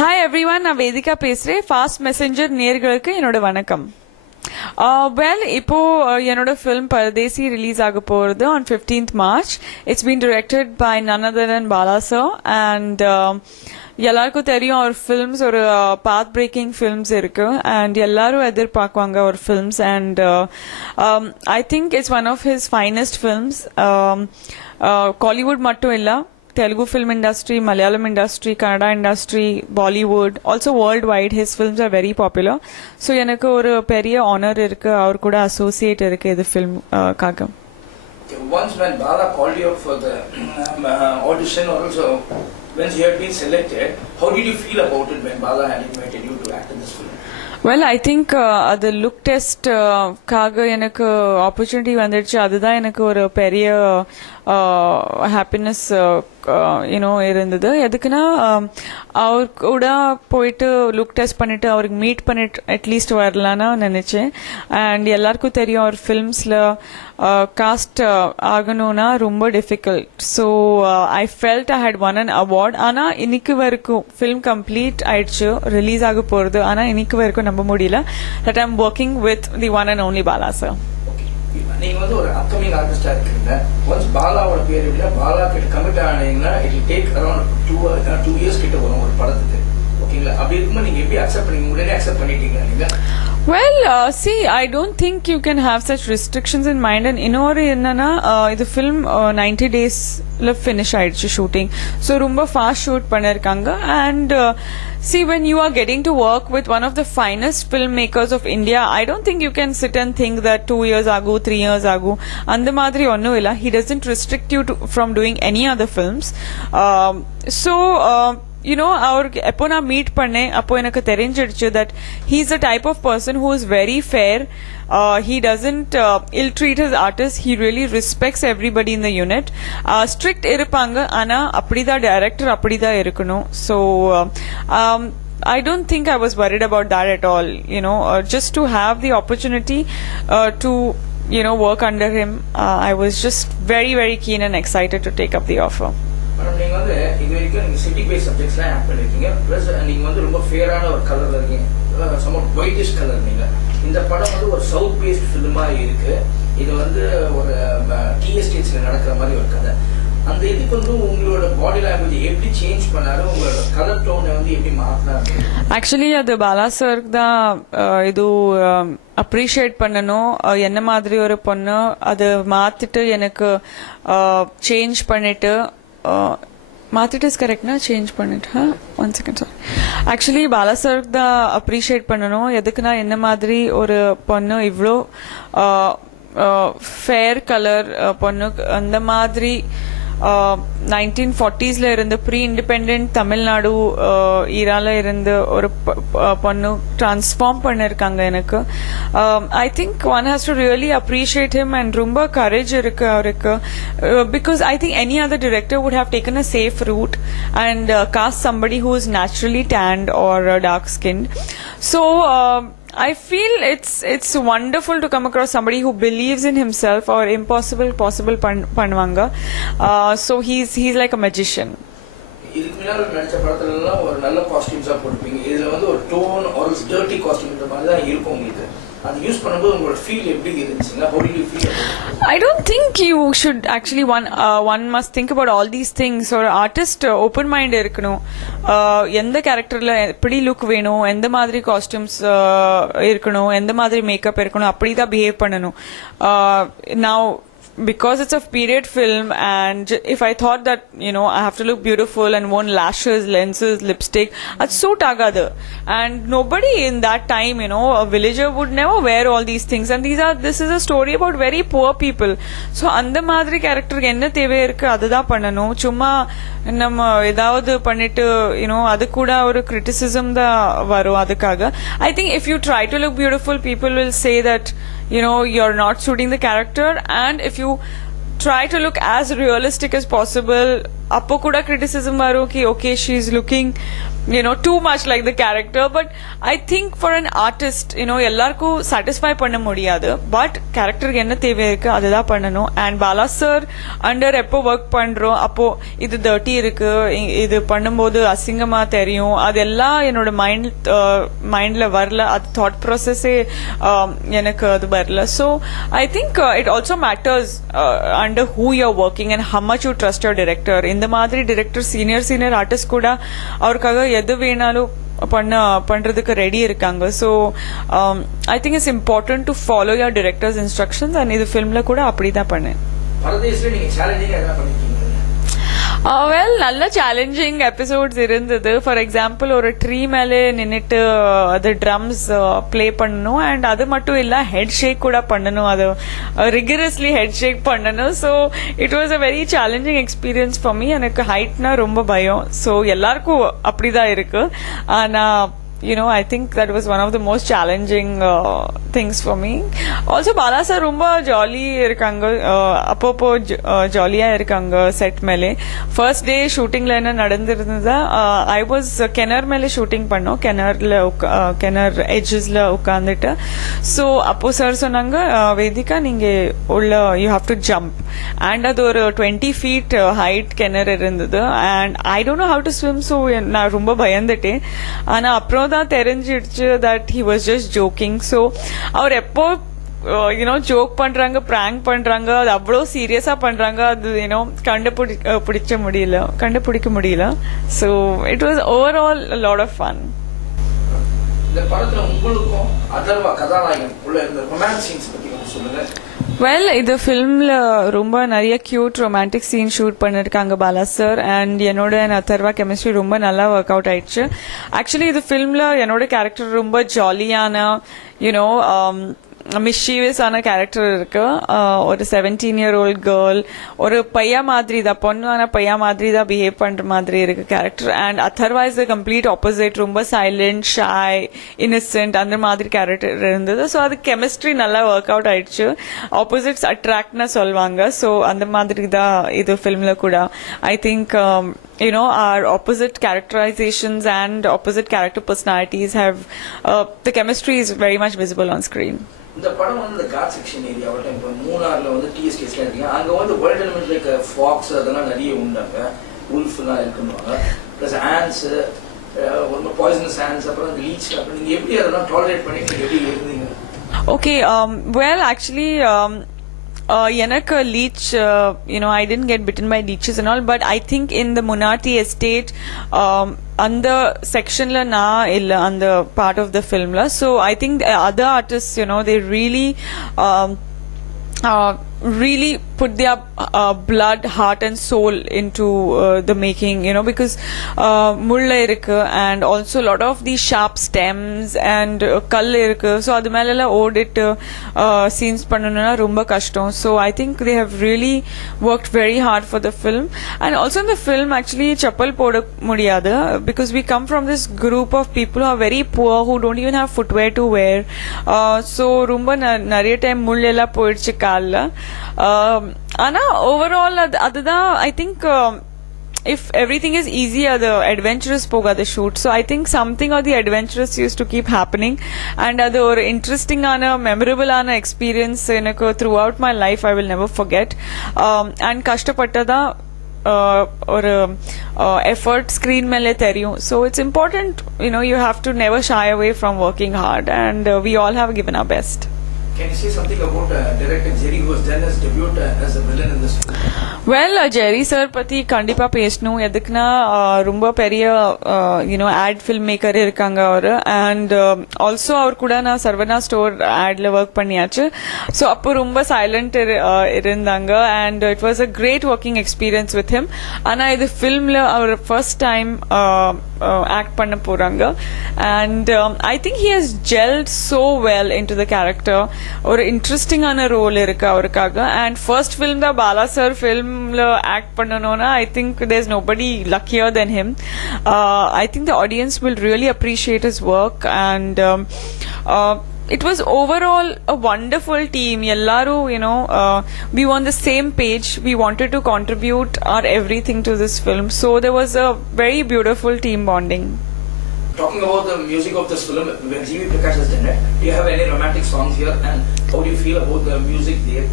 Hi everyone, நான் Vedika பேசுறேன். Fast messenger நேயர்களுக்கு என்னோட வணக்கம். இப்போ என்னோட ஃபிலிம் பரதேசி ரிலீஸ் ஆக போறது on 15th March. It's been directed by none other than Bala sir and எல்லாருக்கும் தெரியும் அவர் ஃபிலிம்ஸ் ஒரு பாத் பிரேக்கிங் ஃபிலிம்ஸ் இருக்கு அண்ட் எல்லாரும் எதிர்பார்க்குவாங்க ஒரு films and I think it's one of his finest films. Kollywood மட்டும் இல்லை, Telugu film industry, Malayalam industry, Kannada industry, Bollywood, also worldwide, his films are very popular. So, எனக்கு ஒரு பெரிய honor இருக்கு, அவர் கூட associate இருக்கு இது film காக. Once when Bala called you up for the audition or also when you had been selected, how did you feel about it when Bala had invited you to act in this film? Well, I think the look test காக எனக்கு opportunity வந்துடுச்சு. அதுதான் எனக்கு ஒரு பெரிய happiness இருந்தது. எதுக்குன்னா அவர் கூட போயிட்டு லுக் டெஸ்ட் பண்ணிட்டு அவருக்கு மீட் பண்ணிட்டு அட்லீஸ்ட் வரலான்னு நினைச்சேன். அண்ட் எல்லாருக்கும் தெரியும் அவர் ஃபிலிம்ஸ்ல காஸ்ட் ஆகணும்னா ரொம்ப difficult. So I felt I had won an award. ஆனா இன்னைக்கு வரைக்கும் ஃபிலிம் கம்ப்ளீட் ஆயிடுச்சு, ரிலீஸ் ஆக போறது. ஆனா இன்னைக்கு வரைக்கும் நம்ப முடியல that I am working with the one and only Bala சார். நீங்க வந்து ஒரு அப்கமிங் ஆர்டிஸ்டா இருக்கீங்க. ஒன்ஸ் பாலாவோட பேர் எப்படின்னா பாலா கிட்ட கமிட் ஆனீங்கன்னா it will take around 2 years கிட்ட வரும் ஒரு படத்துக்கு. ஓகேங்களா? அப்படி இருக்கும்போது நீங்க எப்படி அக்செப்ட் பண்ணீங்க? உடனே அக்செப்ட் பண்ணிட்டீங்க நீங்க? Well, see, I don't think you can have such restrictions in mind. And இன்னொரு என்னன்னா இது film 90 daysல finish ஆயிடுச்சு shooting. So ரொம்ப fast shoot பண்ணிருக்காங்க. And see, when you are getting to work with one of the finest filmmakers of India, I don't think you can sit and think that 2 years ago, 3 years ago, and the madri onnu illa. He doesn't restrict you from doing any other films. அவருக்கு எப்போ நான் மீட் பண்ணேன் அப்போ எனக்கு தெரிஞ்சிடுச்சு that he's the type of person who is very fair. He doesn't ill-treat his artists. He really respects everybody in the unit. Strict irupanga, ana appadida director appadida irukano. So I don't think I was worried about that at all. Just to have the opportunity to work under him, I was just very, very keen and excited to take up the offer. நீங்க வந்து இது வரைக்கும் நீங்க city base சப்ஜெக்ட்ஸ்லாம் ஆக்ட் பண்ணிருக்கீங்க. பிளஸ் நீங்க வந்து ரொம்ப ஃபேரான ஒரு கலர்ல இருக்கீங்க, சம ஒயிட்டிஷ் கலர். நீங்க இந்த படம் வந்து ஒரு சவுத் பேஸ்ட் ஃபிலிமா இருக்கு. இது வந்து ஒரு டீ எஸ்டேட்ஸ்ல நடக்கிற மாதிரி ஒரு கதை. அந்த இதுக்கு வந்து உங்களோட பாடி லாங்குவேஜ் எப்படி சேஞ்ச் பண்ணாரு, உங்களோட கலர் டோனை வந்து எப்படி மாத்தினாரு? ஆக்சுவலி அது பாலா சார் தான் இது அப்ரிஷியேட் பண்ணணும். என்ன மாதிரி ஒரு பொண்ணு அது மாத்திட்டு எனக்கு சேஞ்ச் பண்ணிட்டு மாத்திட்டு இஸ் கரெக்ட்னா சேஞ்ச் பண்ணிட்டு 1 second சார். ஆக்சுவலி பாலா சார் தான் அப்ரிஷியேட் பண்ணணும். எதுக்குன்னா என்ன மாதிரி ஒரு பொண்ணு இவ்வளோ ஃபேர் கலர் பொண்ணு அந்த மாதிரி 1940sல இருந்து ப்ரீ இண்டிபெண்டன்ட் தமிழ்நாடு ஈரால இருந்து ஒரு பொண்ணு டிரான்ஸ்ஃபார்ம் பண்ணிருக்காங்க எனக்கு. I think one has to really appreciate him and ரொம்ப கரேஜ் இருக்கு அவருக்கு. Because I think any other director would have taken a safe route and cast somebody who is naturally tanned or dark skinned. So I feel it's wonderful to come across somebody who believes in himself or impossible possible பண்ணுவாங்க. So he's like a magician. இதுக்கு முன்னாடி நடிச்ச படத்துல எல்லாம் ஒரு நல்ல காஸ்டியூம்ஸா போட்டுப்பீங்க. இதுல வந்து ஒரு டோன் ஒரு டர்ட்டி காஸ்டியூம்ன்ற மாதிரி தான் இருக்கும் உங்களுக்கு. அது யூஸ் பண்ணும்போது உங்களோட ஃபீல் எப்படி இருந்துச்சுங்க? How did you feel about it? I don't think you should actually one must think about all these things. ஒரு ஆர்டிஸ்ட் ஓப்பன் மைண்ட் இருக்கணும். எந்த கேரக்டர்ல எப்படி லுக் வேணும், எந்த மாதிரி காஸ்டியூம்ஸ் இருக்கணும், எந்த மாதிரி மேக்கப் இருக்கணும், அப்படிதான் பிஹேவ் பண்ணணும். Now because it's a period film and if I thought that I have to look beautiful and want lashes, lenses, lipstick, that suit agadu. And nobody in that time a villager would never wear all these things. And this is a story about very poor people. So அந்த மாதிரி கேரக்டருக்கு என்ன தேவை இருக்கு அதுதான் பண்ணணும். சும்மா நம்ம ஏதாவது பண்ணிட்டு அது கூட ஒரு கிரிட்டிசிசம் தான் வரும் அதுக்காக. I think if you try to look beautiful, people will say that you're not suiting the character, and if you try to look as realistic as possible, appo kuda criticism varu ki okay she's looking too much like the character. But I think for an artist, எல்லாருக்கும் satisfy பண்ண முடியாது. But character என்ன தேவை இருக்கு அதுதான் பண்ணணும். And Bala sir under எப்போ ஒர்க் பண்றோம் அப்போ இது dirty இருக்கு, இது பண்ணும்போது அசிங்கமா தெரியும், அதெல்லாம் என்னோட மைண்ட்ல வரல, அது தாட் ப்ராசஸே எனக்கு அது வரல. So I think it also matters under who you're working and how much you trust your director. இந்த மாதிரி director senior artist கூட அவருக்காக எது வேணாலும் பண்றதுக்கு ரெடி இருக்காங்க. So I think it's important to follow your directors instructions. And இது ஃபிலிம்ல கூட அப்படிதான் பண்ணேன். வெல், நல்ல சேலஞ்சிங் எபிசோட்ஸ் இருந்தது. ஃபார் எக்ஸாம்பிள், ஒரு ட்ரீ மேலே நின்னுட்டு அது ட்ரம்ஸ் பிளே பண்ணணும். அண்ட் அது மட்டும் இல்ல, ஹெட் ஷேக் கூட பண்ணணும், அது ரிகரஸ்லி ஹெட் ஷேக் பண்ணணும். So it was a very challenging experience for me. எனக்கு ஹைட்னா ரொம்ப பயம். ஸோ எல்லாருக்கும் அப்படிதான் இருக்கு. ஆனா I think that was one of the most challenging things for me. Also, Bala sir ரொம்ப ஜாலி இருக்காங்க, அப்பப்போ ஜாலியா இருக்காங்க செட் மேலே. ஃபர்ஸ்ட் டே ஷூட்டிங்ல என்ன நடந்திருந்ததா, ஐ வாஸ் கிணறு மேலே ஷூட்டிங் பண்ணோம், கிணறு எட்ஜஸ்ல உட்காந்துட்டு. ஸோ அப்போ சார் சொன்னாங்க, வேதிகா நீங்க உள்ள you have to jump. And அது ஒரு 20 feet ஹைட் கிணறு இருந்தது. And I don't know how to swim. So நான் ரொம்ப பயந்துட்டேன். ஆனா அப்புறம் தான் தெரிஞ்சிடுச்சு that he was just joking. So அவர் எப்போ ஜோக் பண்றாங்க, பிராங்க் பண்றாங்க, அது அவ்வளோ சீரியஸா பண்றாங்க, அது கண்டுபிடிக்க முடியல. So it was overall lot of fun. இந்த படத்துல உங்களுக்கும் அதர்வா கதாநாயகன் உள்ள இருந்த ரொமான்ஸ் சீன்ஸ் பத்தி கொஞ்சம் சொல்லுங்க. வெல், இது ஃபிலிம்ல ரொம்ப நிறைய கியூட் ரொமான்டிக் சீன் ஷூட் பண்ணிருக்காங்க பாலா சார். அண்ட் என்னோட அதர்வா கெமிஸ்ட்ரி ரொம்ப நல்லா ஒர்க் அவுட் ஆயிடுச்சு. ஆக்சுவலி இது ஃபிலிம்ல என்னோட கேரக்டர் ரொம்ப ஜாலியான மிஷீவியஸ் ஆன கேரக்டர் இருக்கு. ஒரு 17-year-old கேர்ள், ஒரு பையா மாதிரி தான், பொண்ணான பையா மாதிரி தான் பிஹேவ் பண்ற மாதிரி இருக்கு character. And Atharvaa is the complete opposite, ரொம்ப சைலண்ட், ஷாய், இன்னசென்ட், அந்த மாதிரி கேரக்டர் இருந்தது. ஸோ அது கெமிஸ்ட்ரி நல்லா ஒர்க் அவுட் ஆயிடுச்சு. ஆப்போசிட்ஸ் அட்ராக்ட்னு சொல்லுவாங்க. ஸோ அந்த மாதிரி தான் இது ஃபிலிம்ல கூட. I think our opposite characterizations and opposite character personalities have the chemistry is very much visible on screen. இந்த படம் வந்து காட் செக்ஷன் ஏரியா வட்டம் இப்போ மூணார்ல வந்து டிஎஸ்கேஸ்ல இருக்கீங்க. அங்க வந்து வைல்ட் எலிமெண்ட் லைக் ஃபாக்ஸ் அதெல்லாம் நிறைய உண்டாங்க, உல்ஃப்லாம் இருக்குன்னுவாங்க, பிளஸ் ஆன்ஸ், ரொம்ப பாய்சனஸ் ஆன்ஸ், அப்புறம் லீச். அப்புறம் நீங்க எப்படி அதெல்லாம் டாலரேட் பண்ணி நீங்க எப்படி இருந்தீங்க? ஓகே, well actually எனக்கு leech, I didn't get bitten by leeches and all, but I think in the Munati estate, அந்த செக்ஷன்ல நான் இல்ல, அந்த பார்ட் ஆஃப் த ஃபிலிம்ல. So I think other artist they really put their blood, heart and soul into the making, because mulla irukku, and also a lot of these sharp stems and kall irukku. So adu mela audit scenes pannanuna romba kashtam. So I think they have really worked very hard for the film. And also in the film actually chappal poda mudiyadu, because we come from this group of people who are very poor, who don't even have footwear to wear. So romba nariya time mullella poiduchu kaalla. ஆனா ஓவரால் அதுதான் I think if everything is easy, the adventurous pogada shoot. So I think something of the adventurous used to keep happening, and adu or interesting ana memorable ana experience enakku throughout my life I will never forget. And kashtapatada or effort screen mele theriyum. So it's important, you have to never shy away from working hard, and we all have given our best. Can you say something about director Jerry, who has done his debut as a villain in this film? Well, Jerry sir பத்தி கண்டிப்பா பேசணும். எதுக்குன்னா ரொம்ப பெரிய ad filmmaker இருக்காங்க அவரு. And also அவர் கூட நான் சர்வனா ஸ்டோர் adல ஒர்க் பண்ணியாச்சு. So அப்போ ரொம்ப சைலண்ட் இருந்தாங்க, and it was a great working experience with him. ஆனா இது ஃபிலிம்ல அவர் ஃபர்ஸ்ட் டைம் act பண்ண போறாங்க, and I think he has gelled so well into the character. ஒரு இன்ட்ரெஸ்டிங்கான ரோல் இருக்கு அவருக்காக. அண்ட் ஃபர்ஸ்ட் ஃபிலிம் தான் பாலா சார் ஃபிலிம்ல ஆக்ட் பண்ணணும்னா I think there is nobody luckier then him. I think the audience will really appreciate his work. And it was overall a wonderful team. Ellaru, we were on the same page. We wanted to contribute our everything to this film. So there was a very beautiful team bonding. talking about the music of this film, when G.V. Prakash has done it, do you have any romantic songs here, and how do you feel about the music there?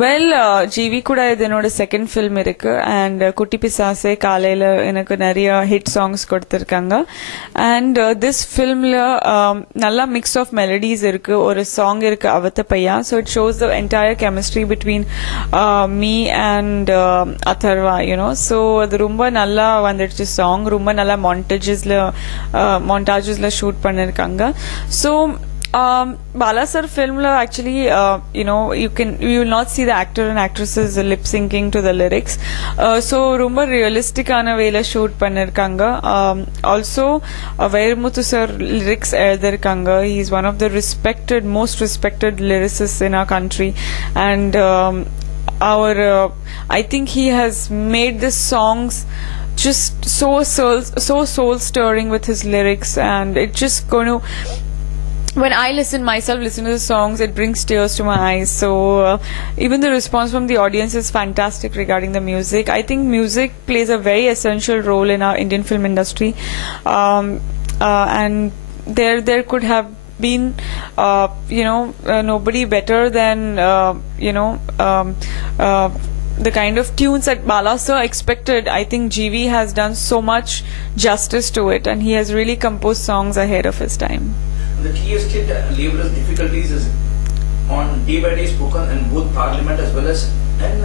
Well GV கூட இது என்னோட second film இருக்கு அண்ட் குட்டி பிசாசே காலையில எனக்கு நிறைய hit songs கொடுத்துருக்காங்க அண்ட் திஸ் ஃபில்ம்ல நல்லா மிக்ஸ் ஆஃப் மெலடிஸ் இருக்கு ஒரு சாங் இருக்கு Avatha Paiya so it shows the entire chemistry between me and Atharvaa you know so அது ரொம்ப நல்லா வந்துடுச்சு சாங் ரொம்ப நல்லா மாண்டாஜஸ்ல ஷூட் பண்ணிருக்காங்க so Bala sir film la actually you will not see the actor and actresses lip syncing to the lyrics so rumba realistic ana way la shoot pannirukanga also Vairmuthu sir lyrics eldirukanga he is one of the most respected lyricists in our country and I think he has made the songs just so soul stirring with his lyrics and it just going to when I listen to the songs, it brings tears to my eyes. So even the response from the audience is fantastic regarding the music. I think music plays a very essential role in our Indian film industry, and there could have been nobody better than the kind of tunes that Bala sir expected. I think GV has done so much justice to it, and he has really composed songs ahead of his time. The tea estate labourers' difficulties is on day by day spoken in both Parliament as well as in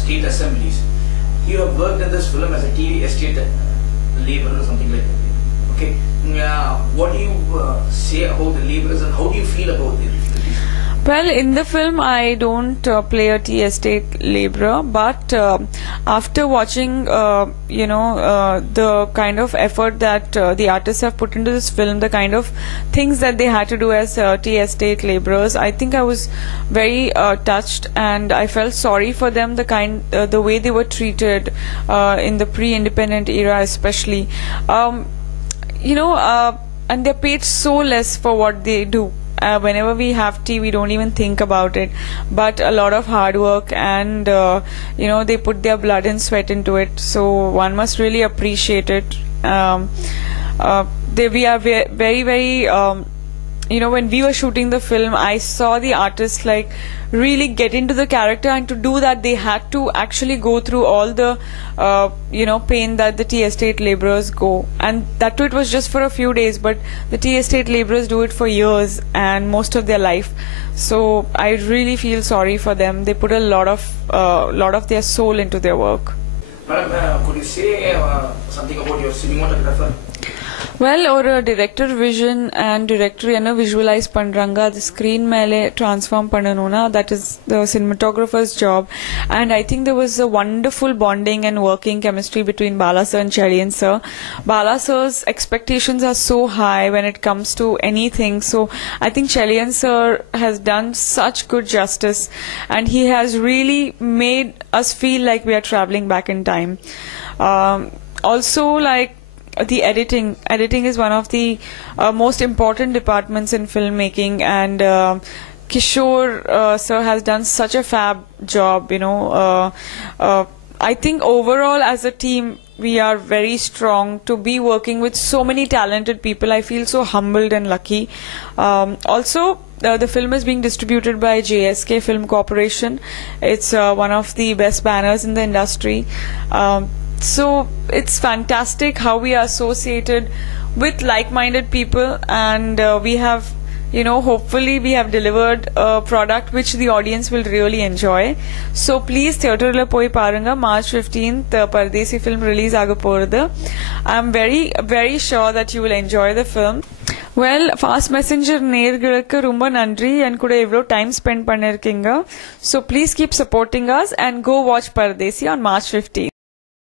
state assemblies. You have worked in this film as a tea estate labourer or something like that. Okay, what do you say about the labourers and how do you feel about the difficulties? Well, in the film, I don't play a tea estate labourer, but after watching, the kind of effort that the artists have put into this film, the kind of things that they had to do as tea estate labourers, I think I was very touched, and I felt sorry for them. The way they were treated in the pre-independent era, especially, and they're paid so less for what they do. Whenever we have tea, we don't even think about it. But a lot of hard work and, they put their blood and sweat into it. So one must really appreciate it. We are very, very, when we were shooting the film, I saw the artists really get into the character, and to do that they had to actually go through all the pain that the tea estate labourers go, and that too it was just for a few days, but the tea estate labourers do it for years and most of their life. So I really feel sorry for them. They put a lot of their soul into their work. Madam, could you say something about your cinematographer? Well, ஒரு director vision and director என்ன visualize பண்றாங்க அது screen மேலே transform பண்ணணும்னா that is the cinematographer's job, and I think there was a wonderful bonding and working chemistry between Bala sir and Chalian sir. Bala sir's expectations are so high when it comes to anything, so I think Chalian sir has done such good justice, and he has really made us feel like we are traveling back in time. Also, the editing is one of the most important departments in filmmaking, and Kishore sir has done such a fab job. I think overall as a team we are very strong to be working with so many talented people. I feel so humbled and lucky. Also, the film is being distributed by JSK Film Corporation. It's one of the best banners in the industry. So it's fantastic how we are associated with like-minded people, and we have, hopefully we have delivered a product which the audience will really enjoy. So please theater la poi parunga. March 15th Paradesi film release aga porudhu. I'm very, very sure that you will enjoy the film. Well, Fast Messenger நேயர்களுக்கு ரொம்ப நன்றி, and கூட இவ்ளோ time spend பண்ணிருக்கீங்க. So please keep supporting us and go watch Paradesi on March 15th.